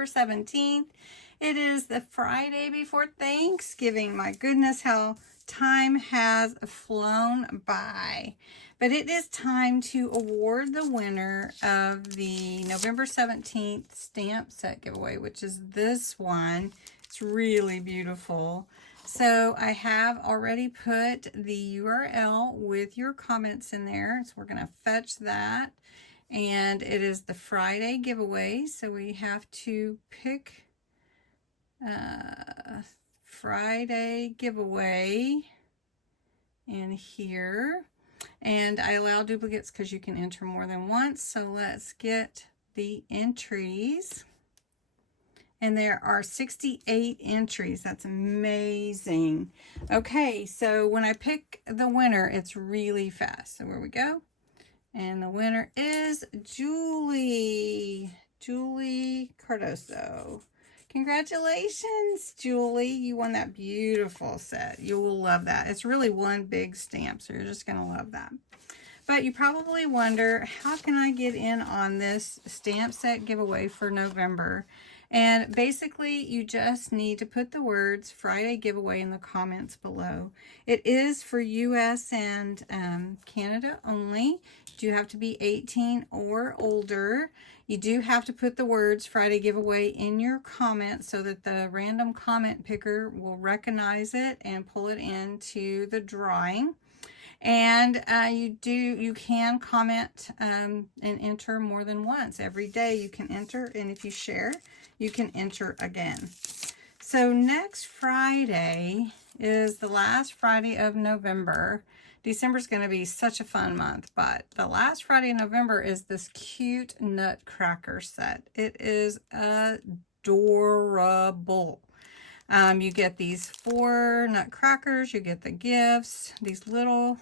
November 17th. It is the Friday before Thanksgiving. My goodness, how time has flown by. But it is time to award the winner of the November 17th stamp set giveaway, which is this one. It's really beautiful. So I have already put the URL with your comments in there. So we're going to fetch that. And it is the Friday giveaway. So we have to pick Friday giveaway in here. And I allow duplicates because you can enter more than once. So let's get the entries. And there are 68 entries. That's amazing. Okay, so when I pick the winner, it's really fast. So where we go. And the winner is Julie Cardoso. Congratulations, Julie. You won that beautiful set. You will love that. It's really one big stamp, so you're just going to love that. But you probably wonder, how can I get in on this stamp set giveaway for November? And basically, you just need to put the words Friday giveaway in the comments below. It is for US and Canada only. You do have to be 18 or older. You do have to put the words Friday giveaway in your comments so that the random comment picker will recognize it and pull it into the drawing. And you can comment and enter more than once. Every day you can enter, and if you share, you can enter again. So next Friday is the last Friday of November. December is going to be such a fun month, but the last Friday in November is this cute nutcracker set. It is adorable. You get these 4 nutcrackers, you get the gifts, these little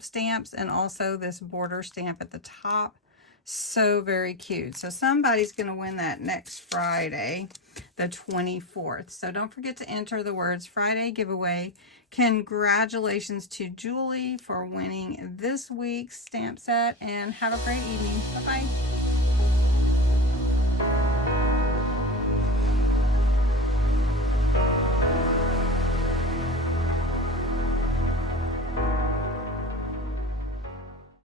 stamps, and also this border stamp at the top. So very cute. So somebody's going to win that next Friday, the 24th. So don't forget to enter the words Friday giveaway. Congratulations to Julie for winning this week's stamp set, and have a great evening. Bye-bye.